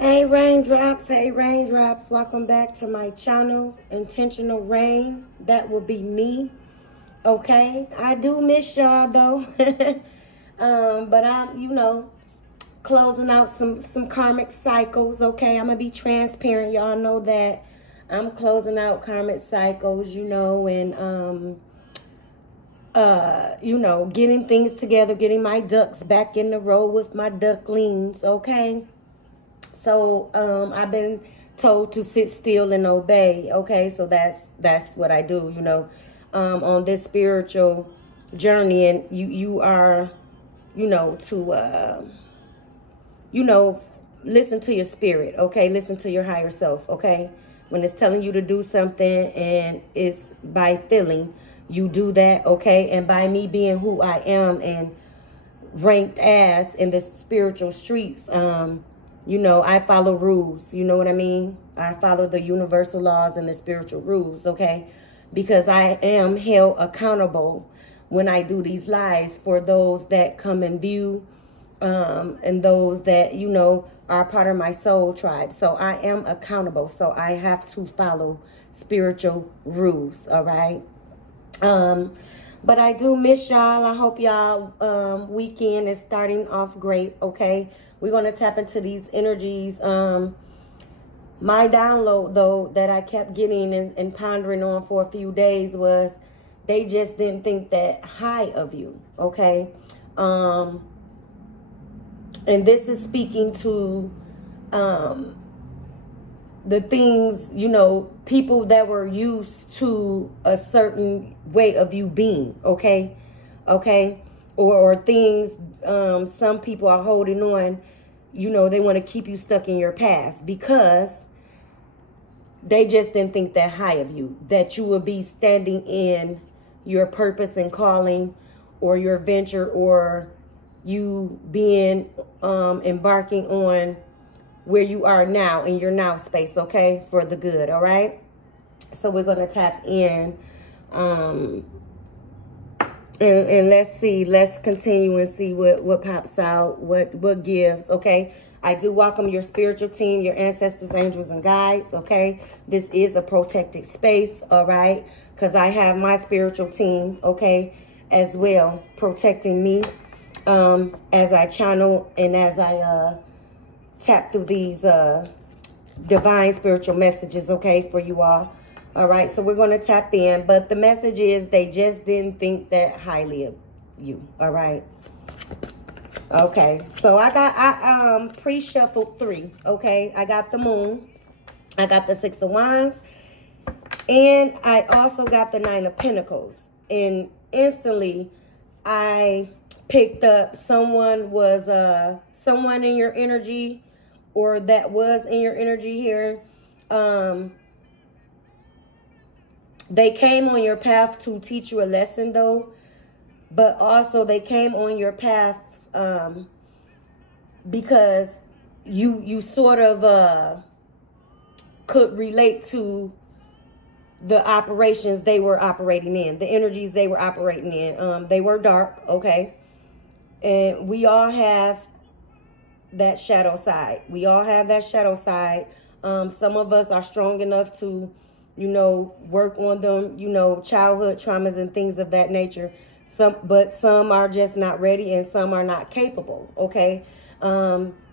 Hey raindrops, welcome back to my channel, Intentional Rain. That will be me, okay? I do miss y'all though, but I'm, closing out some karmic cycles, okay? I'm gonna be transparent, y'all know that. I'm closing out karmic cycles, and getting things together, getting my ducks back in the row with my ducklings, okay? So I've been told to sit still and obey, okay? So that's what I do, on this spiritual journey. And you are, to listen to your spirit, okay? Listen to your higher self, okay? When it's telling you to do something and it's by feeling, you do that, okay? And by me being who I am and ranked as in the spiritual streets, I follow rules. You know what I mean? I follow the universal laws and the spiritual rules, okay? Because I am held accountable when I do these lives for those that come and view, and those that, are part of my soul tribe. So I am accountable. So I have to follow spiritual rules, all right? But I do miss y'all. I hope y'all weekend is starting off great, okay? We're going to tap into these energies. My download, though, that I kept getting and pondering on for a few days was they just didn't think that high of you, okay? And this is speaking to the things, people that were used to a certain way of you being, okay? Okay? Or things some people are holding on, they want to keep you stuck in your past because they just didn't think that high of you, that you would be standing in your purpose and calling or your venture or you being embarking on where you are now in your now space, okay, for the good, all right? So we're going to tap in and let's continue and see what pops out, what gives, okay? I do welcome your spiritual team, your ancestors, angels, and guides, okay? This is a protected space, all right? Because I have my spiritual team, okay, as well, protecting me as I channel and as I tap through these divine spiritual messages, okay, for you all. All right, so we're going to tap in. But the message is they just didn't think that highly of you. All right. Okay, so I pre-shuffled 3. Okay, I got the Moon. I got the 6 of Wands. And I also got the 9 of Pentacles. And instantly, I picked up someone in your energy or that was in your energy here. They came on your path to teach you a lesson, though. But also, they came on your path because you sort of could relate to the operations they were operating in, the energies they were operating in. They were dark, okay? And we all have that shadow side. We all have that shadow side. Some of us are strong enough to work on them, childhood traumas and things of that nature. But some are just not ready and some are not capable, okay?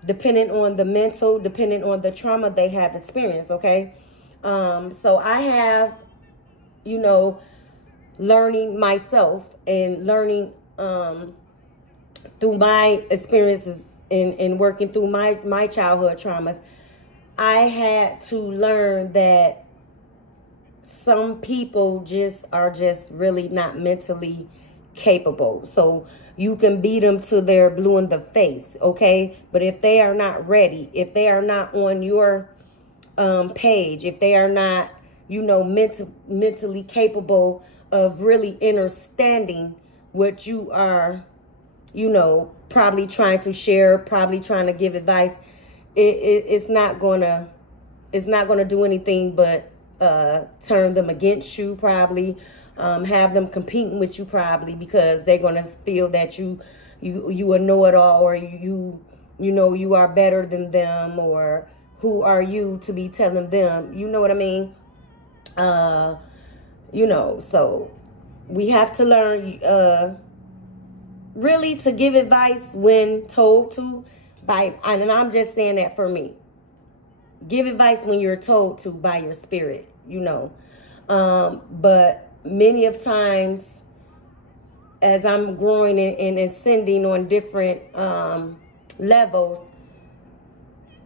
Depending on the mental, depending on the trauma they have experienced, okay? So I have, learning myself and learning through my experiences in working through my childhood traumas, I had to learn that some people are just really not mentally capable. So you can beat them till they're blue in the face, okay? But if they are not ready, if they are not on your page, if they are not, mentally capable of really understanding what you are, probably trying to share, probably trying to give advice, it's not gonna do anything but turn them against you, probably have them competing with you, probably, because they're gonna feel that you a know-it-all, or you are better than them, or who are you to be telling them? You know what I mean? You know, so we have to learn really to give advice when told to. And I'm just saying that for me. Give advice when you're told to by your spirit, you know. But many of times, as I'm growing and ascending on different levels,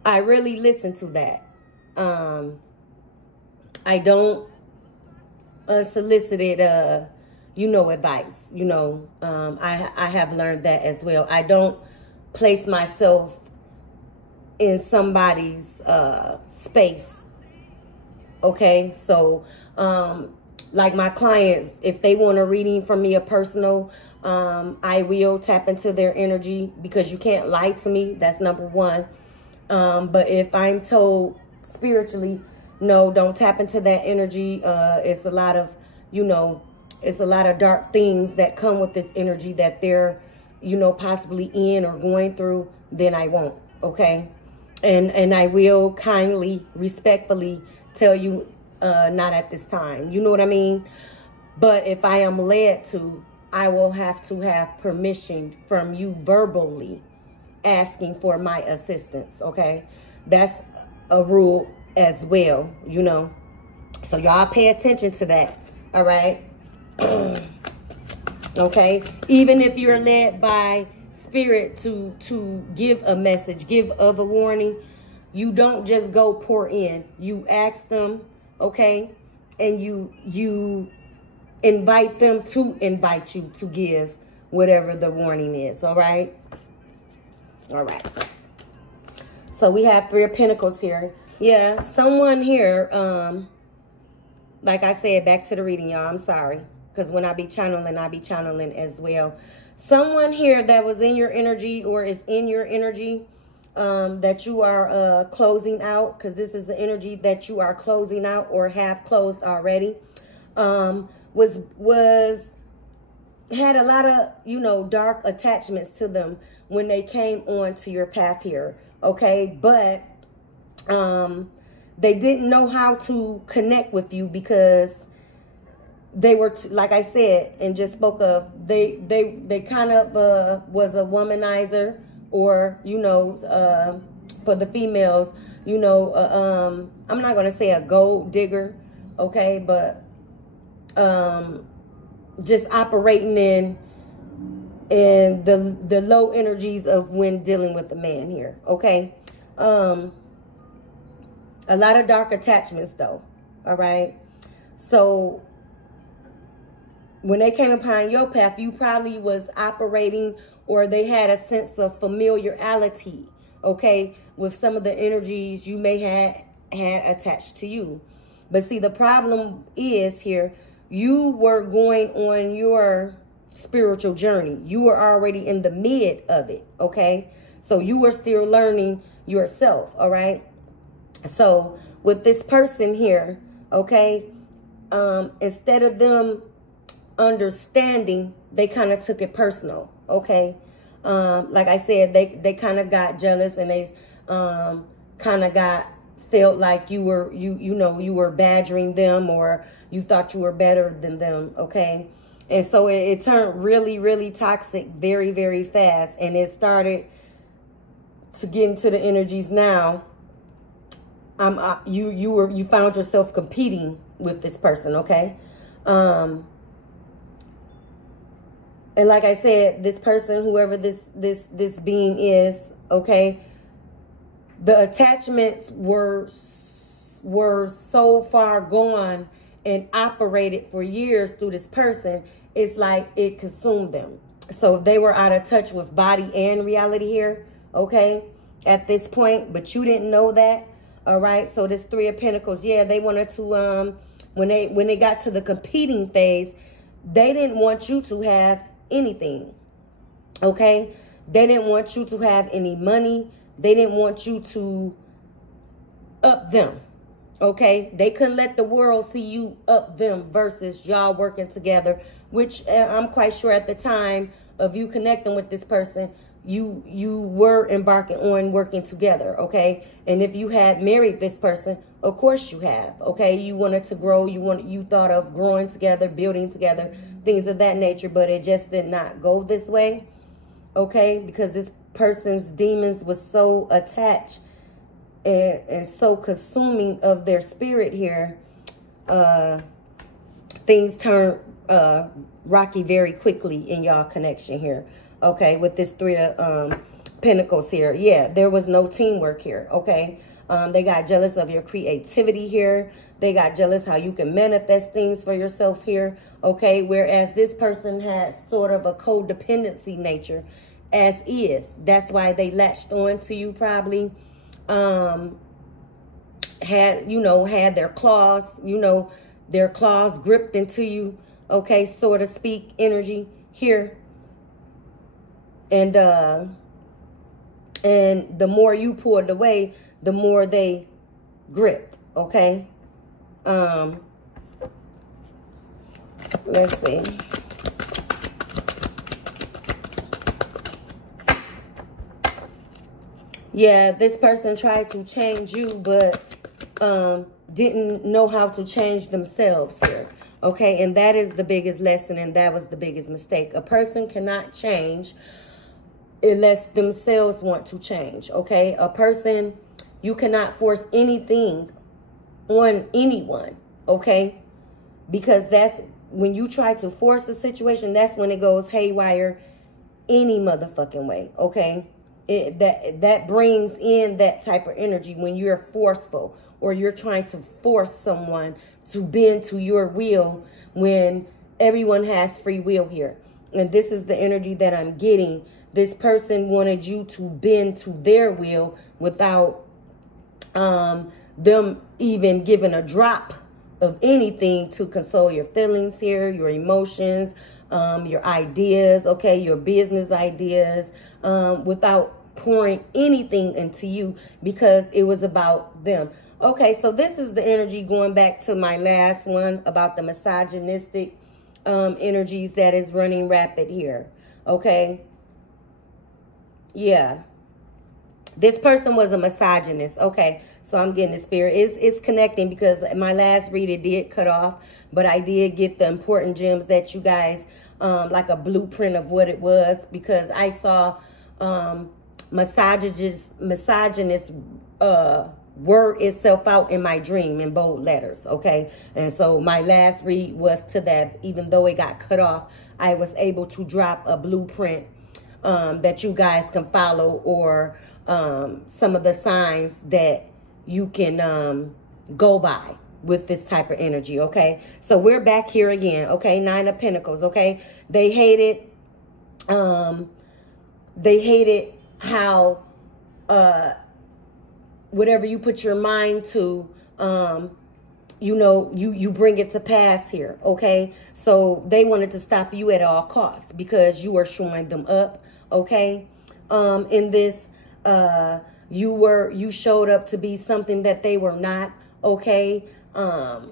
I really listen to that. I don't unsolicited, you know, advice. You know, I have learned that as well. I don't place myself in somebody's space. Okay, so like my clients, if they want a reading from me, a personal, I will tap into their energy, because you can't lie to me. That's number one. But if I'm told spiritually, no, don't tap into that energy, it's a lot of, you know, it's a lot of dark things that come with this energy that they're, you know, possibly in or going through, then I won't. Okay. And I will kindly, respectfully tell you, not at this time. You know what I mean? But if I am led to, I will have to have permission from you verbally asking for my assistance. Okay. That's a rule as well, you know. So y'all pay attention to that. All right. Okay. Even if you're led by spirit to give a message, give of a warning, you don't just go pour in. You ask them, okay, and you invite them to invite you to give whatever the warning is. All right. All right. So we have Three of Pentacles here. Yeah, someone here, like I said, back to the reading, y'all. I'm sorry, because when I be channeling as well. Someone here that was in your energy or is in your energy, that you are closing out, because this is the energy that you are closing out or have closed already, had a lot of, you know, dark attachments to them when they came onto your path here. Okay, but they didn't know how to connect with you, because they were, like I said, and just spoke of, they kind of was a womanizer, or, you know, for the females, you know, I'm not going to say a gold digger, okay, but just operating in the low energies of when dealing with a man here, okay. A lot of dark attachments though, all right. So when they came upon your path, you probably was operating, or they had a sense of familiarity, okay, with some of the energies you may have had attached to you. But see, the problem is here, you were going on your spiritual journey. You were already in the mid of it, okay? So you were still learning yourself, all right? So with this person here, okay, instead of them understanding, they kind of took it personal, okay? Like I said, they kind of got jealous, and they kind of felt like you were you know you were badgering them, or you thought you were better than them, okay? And so it turned really, really toxic very, very fast, and it started to get into the energies now. You found yourself competing with this person, okay? And like I said, this person, whoever this being is, okay, the attachments were so far gone and operated for years through this person, it's like it consumed them. So they were out of touch with body and reality here, okay, at this point, but you didn't know that, all right? So this Three of Pentacles, yeah, they wanted to, when they got to the competing phase, they didn't want you to have anything, okay? They didn't want you to have any money. They didn't want you to up them, okay? They couldn't let the world see you up them versus y'all working together, which I'm quite sure at the time of you connecting with this person, you were embarking on working together, okay? And if you had married this person, of course you have, okay? You wanted to grow, you thought of growing together, building together, things of that nature, but it just did not go this way, okay? Because this person's demons was so attached and so consuming of their spirit here, things turn rocky very quickly in y'all connection here. Okay, with this 3 of Pentacles here. Yeah, there was no teamwork here, okay? They got jealous of your creativity here. They got jealous how you can manifest things for yourself here, okay? Whereas this person has sort of a codependency nature as is. That's why they latched on to you probably. Had their claws, their claws gripped into you, okay, so to speak, energy here. And the more you pulled away, the more they gripped, okay? Let's see. Yeah, this person tried to change you, but didn't know how to change themselves here, okay? And that is the biggest lesson, and that was the biggest mistake. A person cannot change unless themselves want to change, okay? A person, you cannot force anything on anyone, okay? Because that's when you try to force a situation, that's when it goes haywire any motherfucking way, okay? That brings in that type of energy when you're forceful or you're trying to force someone to bend to your will when everyone has free will here. And this is the energy that I'm getting. This person wanted you to bend to their will without them even giving a drop of anything to console your feelings here, your emotions, your ideas, okay, your business ideas, without pouring anything into you because it was about them. Okay, so this is the energy going back to my last one about the misogynistic energies that is running rapid here, okay? Yeah. This person was a misogynist. Okay. So I'm getting the spirit. It's connecting because my last read, it did cut off. But I did get the important gems that you guys, like a blueprint of what it was. Because I saw misogynist word itself out in my dream in bold letters. Okay. And so my last read was to that. Even though it got cut off, I was able to drop a blueprint that you guys can follow, or some of the signs that you can go by with this type of energy, okay? So we're back here again, okay? 9 of Pentacles, okay? They hated how whatever you put your mind to, you bring it to pass here, okay? So they wanted to stop you at all costs because you were showing them up, okay? In this, you showed up to be something that they were not, okay? And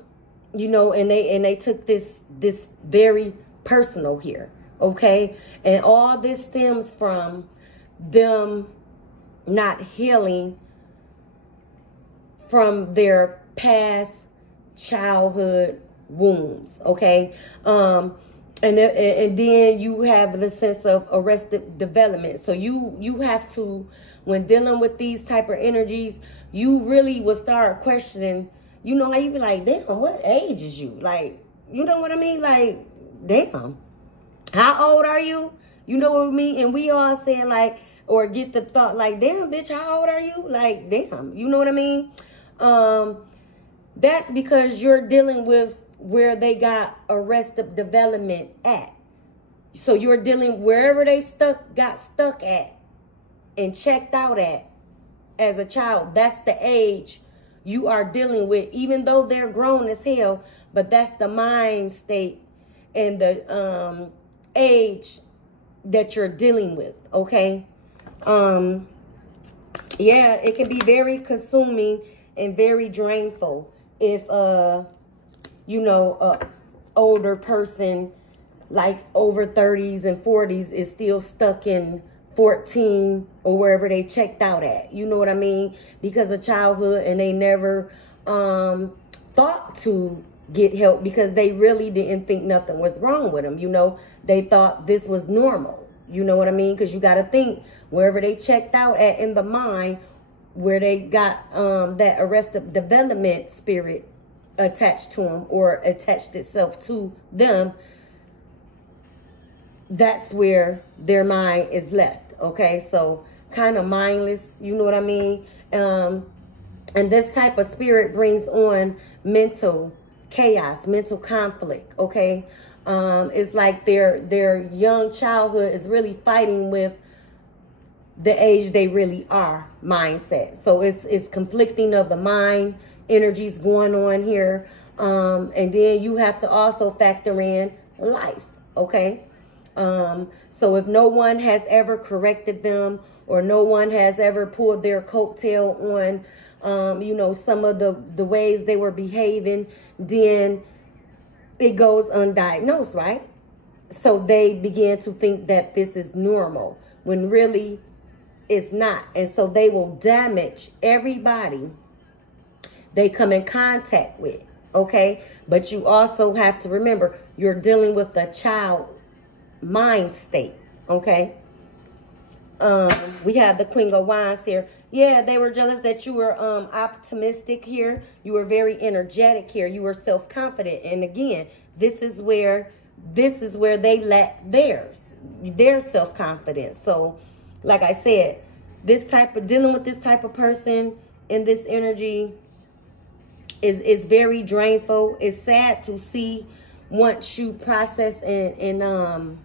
they took this very personal here, okay? And all this stems from them not healing from their past childhood wounds, okay? And then you have the sense of arrested development. So you have to, when dealing with these type of energies, you really will start questioning, how you be like, damn, what age is you? Like, you know what I mean? Like, damn, how old are you? You know what I mean? And we all saying like, or get the thought like, damn, bitch, how old are you? Like, damn, you know what I mean? That's because you're dealing with where they got arrested development at. So you're dealing wherever they got stuck at and checked out at as a child. That's the age you are dealing with, even though they're grown as hell, but that's the mind state and the age that you're dealing with, okay? Yeah, it can be very consuming and very drainful if older person like over 30s and 40s is still stuck in 14 or wherever they checked out at. You know what I mean? Because of childhood, and they never thought to get help because they really didn't think nothing was wrong with them. You know, they thought this was normal. You know what I mean? Because you got to think, wherever they checked out at in the mind, where they got that arrested development spirit attached to them or attached itself to them, that's where their mind is left. Okay, so kind of mindless, you know what I mean? And this type of spirit brings on mental chaos, mental conflict. Okay, it's like their young childhood is really fighting with the age they really are mindset. So it's conflicting of the mind, energies going on here. And then you have to also factor in life. Okay. So if no one has ever corrected them, or no one has ever pulled their coattail on, you know, some of the ways they were behaving, then it goes undiagnosed, right? So they begin to think that this is normal when really it's not. And so they will damage everybody they come in contact with. Okay. But you also have to remember, you're dealing with a child mind state. Okay. We have the Queen of Wands here. Yeah, they were jealous that you were optimistic here. You were very energetic here. You were self-confident. And again, this is where they lack their self-confidence. So like I said, dealing with this type of person in this energy is very drainful. It's sad to see once you process and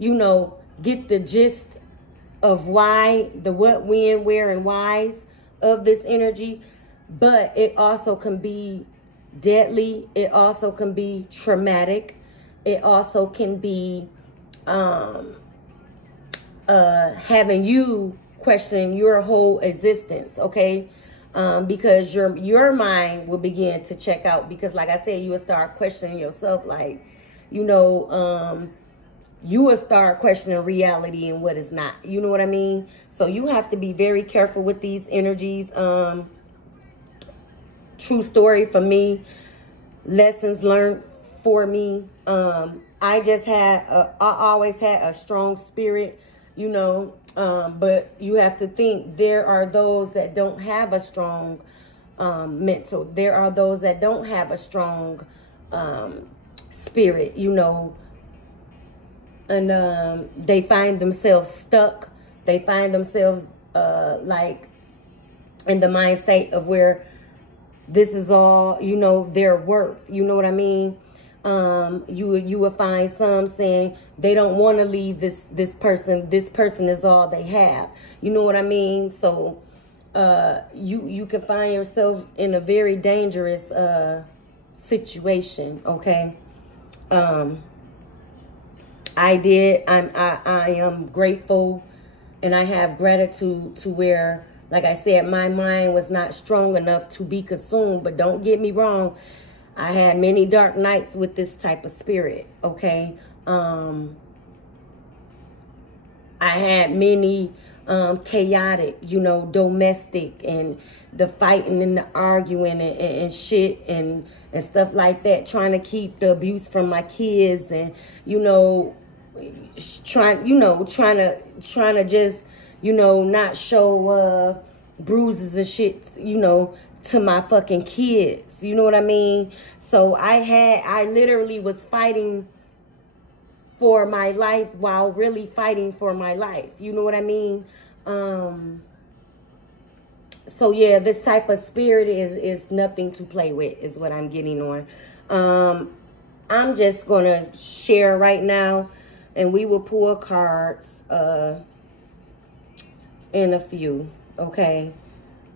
you know, get the gist of why, the what, when, where, and whys of this energy. But it also can be deadly. It also can be traumatic. It also can be having you question your whole existence. Okay. Because your mind will begin to check out, because like I said, you will start questioning yourself, like, you know, you will start questioning reality and what is not. You know what I mean? So you have to be very careful with these energies. True story for me, lessons learned for me. I always had a strong spirit, you know, but you have to think there are those that don't have a strong mental. There are those that don't have a strong spirit, you know, and they find themselves stuck. They find themselves like in the mind state of where this is all, you know, their worth. You know what I mean? You will find some saying they don't want to leave this person. This person is all they have. You know what I mean? So you can find yourself in a very dangerous situation. Okay. I am grateful, and I have gratitude to where, like I said, my mind was not strong enough to be consumed. But don't get me wrong, I had many dark nights with this type of spirit. Okay. I had many chaotic, you know, domestic, and the fighting and the arguing and shit and stuff like that, trying to keep the abuse from my kids, and, you know, trying to just, you know, not show bruises and shit, you know, to my fucking kids. You know what I mean? So I literally was fighting for my life while really fighting for my life. You know what I mean? So yeah, this type of spirit is nothing to play with, is what I'm getting on. I'm just gonna share right now, and we will pull cards in a few. Okay.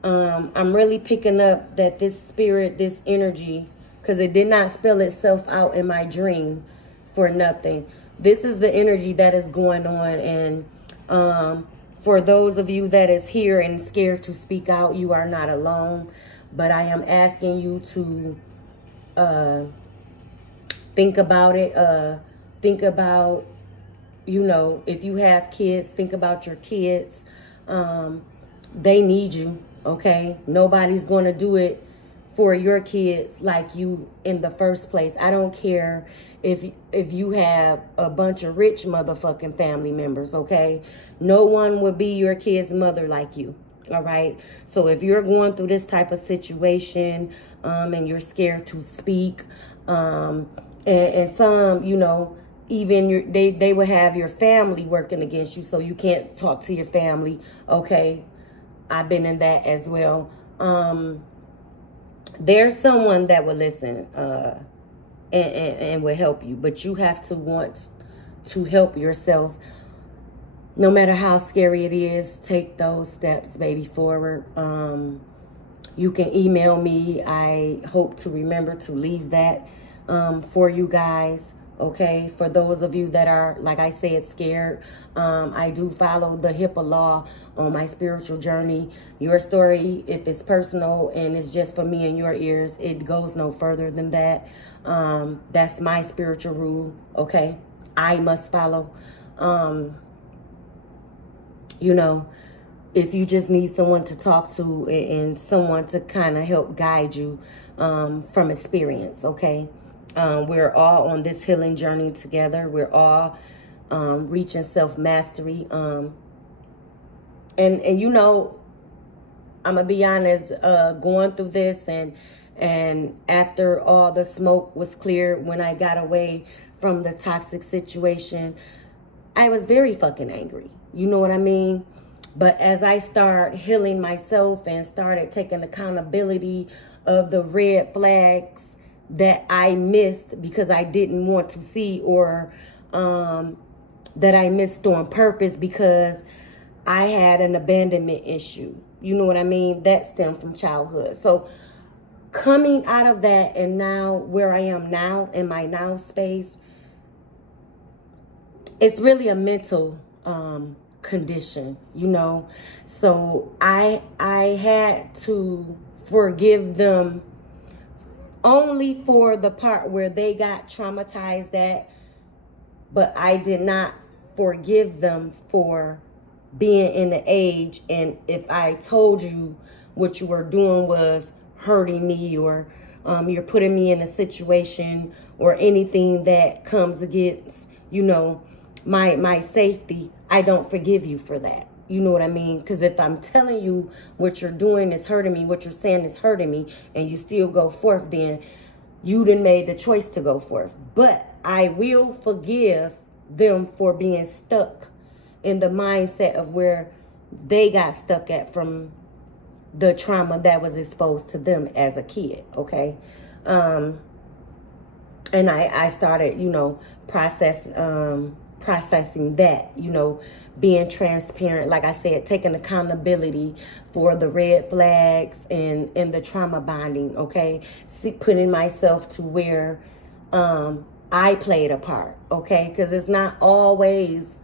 I'm really picking up that this spirit, this energy, because it did not spell itself out in my dream for nothing. This is the energy that is going on. And for those of you that is here and scared to speak out, you are not alone. But I am asking you to think about it. Think about you know, if you have kids, think about your kids. They need you, okay? Nobody's going to do it for your kids like you in the first place. I don't care if you have a bunch of rich motherfucking family members, okay? No one would be your kid's mother like you, all right? So if you're going through this type of situation and you're scared to speak, and some, you know, even they will have your family working against you, so you can't talk to your family, okay? I've been in that as well. There's someone that will listen and will help you, but you have to want to help yourself. No matter how scary it is, take those steps, baby, forward. You can email me. I hope to remember to leave that for you guys. Okay, for those of you that are, like I said, scared, I do follow the HIPAA law on my spiritual journey. Your story, if it's personal and it's just for me and your ears, it goes no further than that. That's my spiritual rule, okay? I must follow. You know, if you just need someone to talk to and someone to kind of help guide you from experience, okay? We're all on this healing journey together. We're all reaching self-mastery. And you know, I'm going to be honest, going through this and after all the smoke was cleared, when I got away from the toxic situation, I was very fucking angry. You know what I mean? But as I start healing myself and started taking accountability of the red flags that I missed because I didn't want to see, or that I missed on purpose because I had an abandonment issue. You know what I mean? That stemmed from childhood. So coming out of that and now where I am now in my now space, it's really a mental condition, you know. So I had to forgive them only for the part where they got traumatized at, but I did not forgive them for being in the age. And if I told you what you were doing was hurting me, or you're putting me in a situation or anything that comes against, you know, my safety, I don't forgive you for that. You know what I mean? Because if I'm telling you what you're doing is hurting me, what you're saying is hurting me, and you still go forth, then you done made the choice to go forth. But I will forgive them for being stuck in the mindset of where they got stuck at from the trauma that was exposed to them as a kid, okay? And I started, you know, processing that, you know, being transparent, like I said, taking accountability for the red flags and the trauma bonding, okay? Putting myself to where I played a part, okay? Because it's not always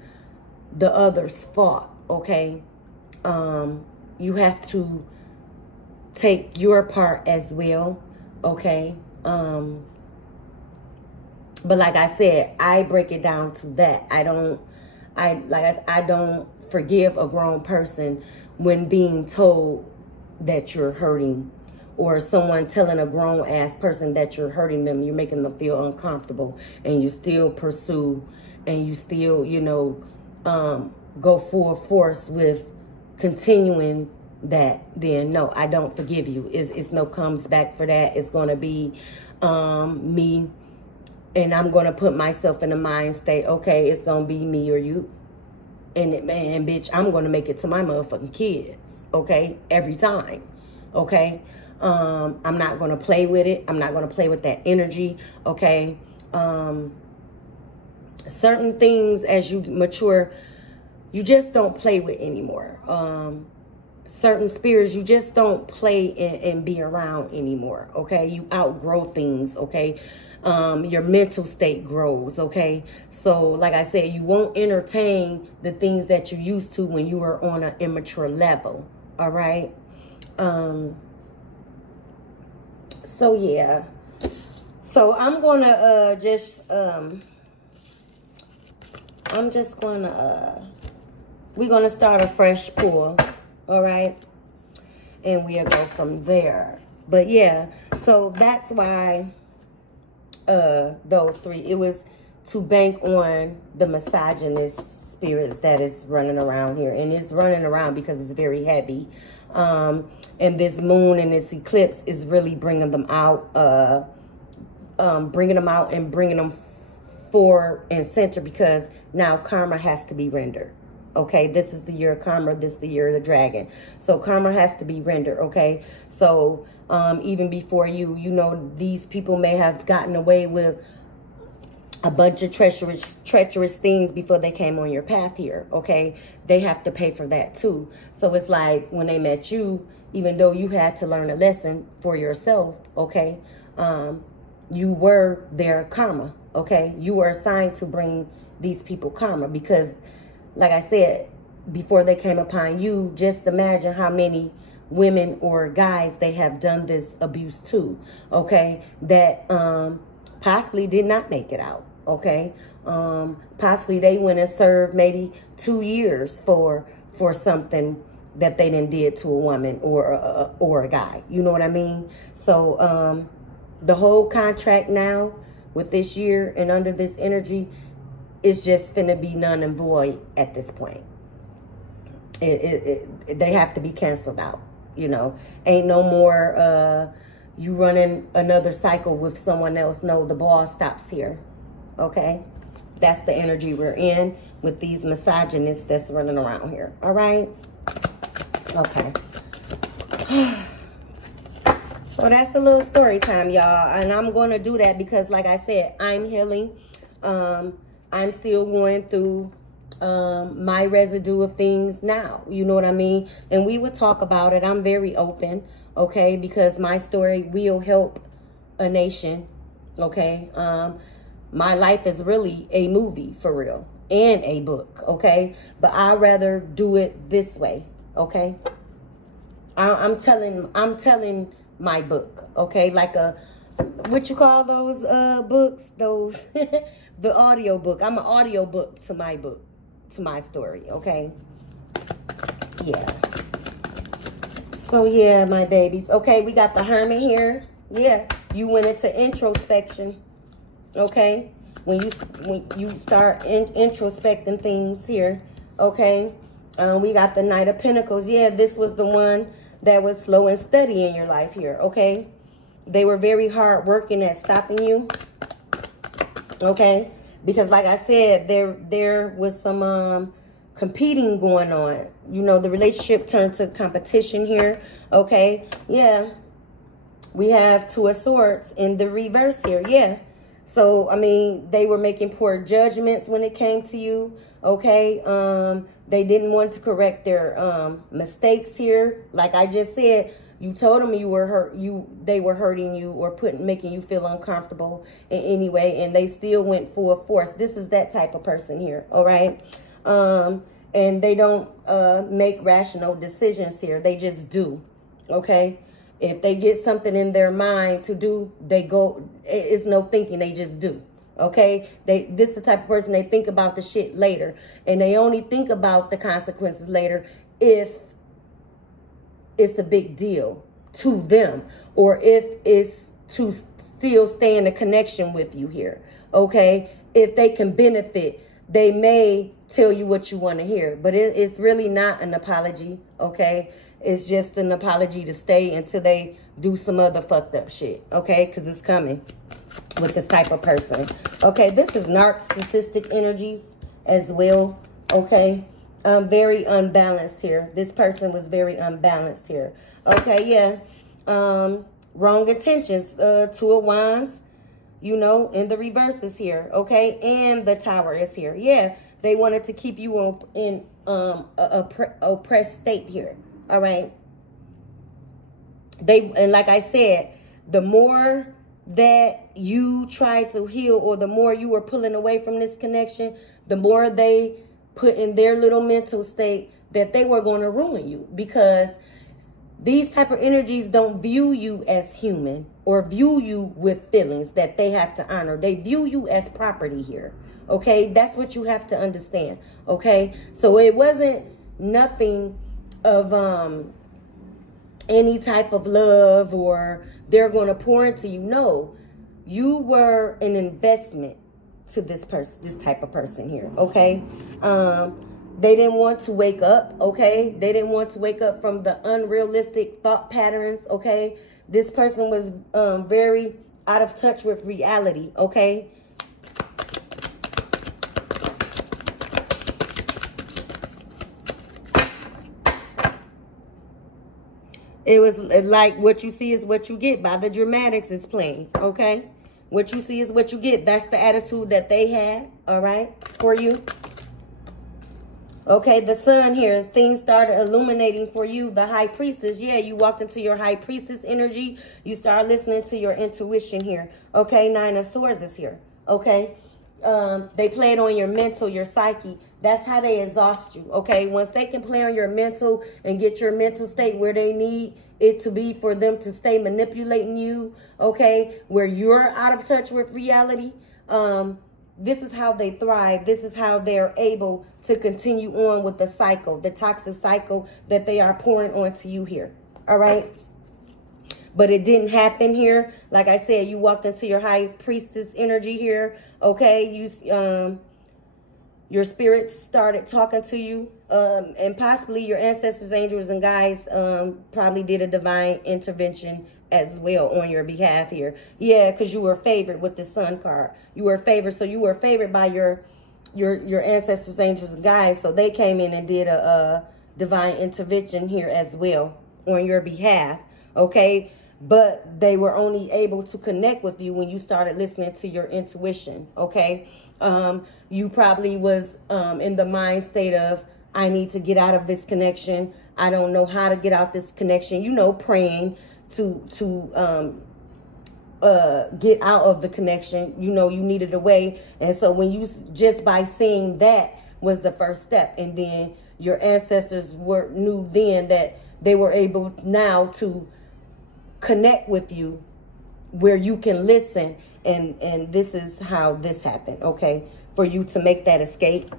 the other's fault, okay? You have to take your part as well, okay? But like I said, I break it down to that. I don't forgive a grown person when being told that you're hurting, or someone telling a grown ass person that you're hurting them, you're making them feel uncomfortable, and you still pursue and you still, you know, go full force with continuing that. Then no, I don't forgive you. It's no comes back for that. It's going to be me. And I'm going to put myself in the mind state, okay, it's going to be me or you. And bitch, I'm going to make it to my motherfucking kids, okay? Every time, okay? I'm not going to play with it. I'm not going to play with that energy, okay? Certain things, as you mature, you just don't play with anymore. Certain spirits, you just don't play and be around anymore, okay? You outgrow things, okay? Your mental state grows, okay? So, like I said, you won't entertain the things that you used to when you were on an immature level, all right? So, yeah. So, I'm going to just I'm just gonna, we're gonna start a fresh pull, all right? And we'll go from there. But yeah, so that's why those three, it was to bank on the misogynist spirits that is running around here. And it's running around because it's very heavy. And this moon and this eclipse is really bringing them out, and bringing them forward and center, because now karma has to be rendered. Okay, this is the year of karma. This is the year of the dragon. So karma has to be rendered. Okay, so even before you know, these people may have gotten away with a bunch of treacherous things before they came on your path here. Okay, they have to pay for that too. So it's like when they met you, even though you had to learn a lesson for yourself, okay, you were their karma. Okay, you were assigned to bring these people karma, because like I said, before they came upon you, just imagine how many women or guys they have done this abuse to, okay, that possibly did not make it out, okay? Possibly they went and served maybe 2 years for something that they done did to a woman or a guy. You know what I mean? So the whole contract now with this year and under this energy, it's just finna be none and void at this point. They have to be canceled out, you know. Ain't no more you running another cycle with someone else. No, the ball stops here, okay? That's the energy we're in with these misogynists that's running around here, all right? Okay. So that's a little story time, y'all. And I'm going to do that because, like I said, I'm healing. I'm still going through my residue of things now. You know what I mean? And we will talk about it. I'm very open, okay? Because my story will help a nation, okay? My life is really a movie, for real, and a book, okay? But I'd rather do it this way, okay? I'm telling my book, okay? Like what you call those books? Those the audio book. I'm an audio book to my book, to my story, okay? Yeah. So yeah, my babies. Okay, we got the Hermit here. Yeah, you went into introspection. Okay, when you start introspecting things here. Okay, we got the Knight of Pentacles. Yeah, this was the one that was slow and steady in your life here. Okay, they were very hard working at stopping you. Okay, because like I said, there was some competing going on. You know, the relationship turned to competition here. Okay, yeah, we have Two of Swords in the reverse here. Yeah, so I mean, they were making poor judgments when it came to you. Okay, they didn't want to correct their mistakes here. Like I just said, you told them you were hurt, they were hurting you or making you feel uncomfortable in any way, and they still went full force. This is that type of person here, all right? And they don't make rational decisions here. They just do, okay? If they get something in their mind to do, they go, it's no thinking, they just do. Okay, this is the type of person, they think about the shit later, and they only think about the consequences later if it's a big deal to them, or if it's to still stay in a connection with you here. Okay, if they can benefit, they may tell you what you want to hear, but it's really not an apology. Okay, it's just an apology to stay until they do some other fucked up shit. Okay, because it's coming with this type of person. Okay, this is narcissistic energies as well. Okay, very unbalanced here. This person was very unbalanced here. Okay, yeah. Wrong intentions. Two of Wands, you know, in the reverse is here. Okay, and the Tower is here. Yeah, they wanted to keep you in oppressed state here. All right. And like I said, the more that you try to heal, or the more you were pulling away from this connection, the more they put in their little mental state that they were going to ruin you, because these type of energies don't view you as human or view you with feelings that they have to honor. They view you as property here. Okay, that's what you have to understand. Okay, so it wasn't nothing of any type of love or they're going to pour into you. No, you were an investment to this person, this type of person here. Okay, they didn't want to wake up. Okay, they didn't want to wake up from the unrealistic thought patterns. Okay, this person was very out of touch with reality. Okay. It was like what you see is what you get. By the dramatics is playing, okay? What you see is what you get. That's the attitude that they had, all right, for you. Okay, the sun here, things started illuminating for you. The high priestess, yeah, you walked into your high priestess energy. You start listening to your intuition here, okay? 9 of Swords is here, okay? They played on your mental, your psyche. That's how they exhaust you, okay? Once they can play on your mental and get your mental state where they need it to be for them to stay manipulating you, okay? Where you're out of touch with reality, this is how they thrive. This is how they're able to continue on with the cycle, the toxic cycle that they are pouring onto you here, all right? But it didn't happen here. Like I said, you walked into your high priestess energy here, okay? Your spirits started talking to you, and possibly your ancestors, angels, and guides probably did a divine intervention as well on your behalf here. Yeah, because you were favored with the sun card. You were favored, so you were favored by your ancestors, angels, and guides. So they came in and did a divine intervention here as well on your behalf, okay? But they were only able to connect with you when you started listening to your intuition, okay? You probably was in the mind state of, I need to get out of this connection. I don't know how to get out this connection. You know, praying to get out of the connection. You know, you needed a way. And so when you, just by saying that was the first step. And then your ancestors knew then that they were able now to connect with you where you can listen. And this is how this happened, okay? For you to make that escape,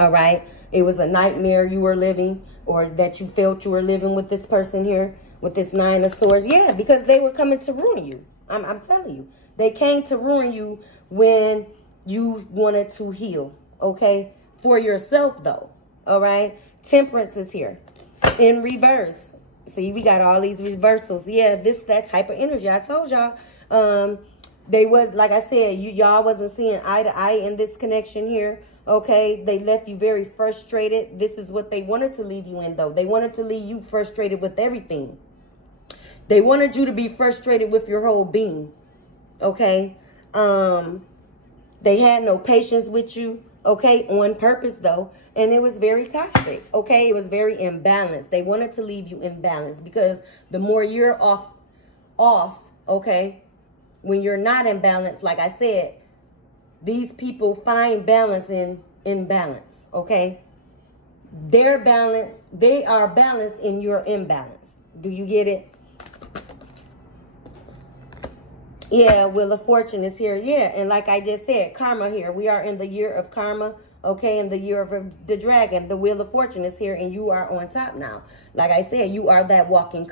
all right? It was a nightmare you were living, or that you felt you were living with this person here, with this 9 of Swords. Yeah, because they were coming to ruin you. I'm telling you. They came to ruin you when you wanted to heal, okay? For yourself, though, all right? Temperance is here in reverse. See, we got all these reversals. Yeah, that type of energy. I told y'all, they was, like I said, y'all wasn't seeing eye to eye in this connection here, okay? They left you very frustrated. This is what they wanted to leave you in, though. They wanted to leave you frustrated with everything. They wanted you to be frustrated with your whole being, okay? They had no patience with you, okay? On purpose, though. And it was very toxic, okay? It was very imbalanced. They wanted to leave you imbalanced because the more you're off, okay? When you're not in balance, like I said, these people find balance in imbalance, okay? They're balanced. They are balanced in your imbalance. Do you get it? Yeah, Wheel of Fortune is here. Yeah, and like I just said, karma here. We are in the year of karma, okay? In the year of the dragon. The Wheel of Fortune is here, and you are on top now. Like I said, you are that walking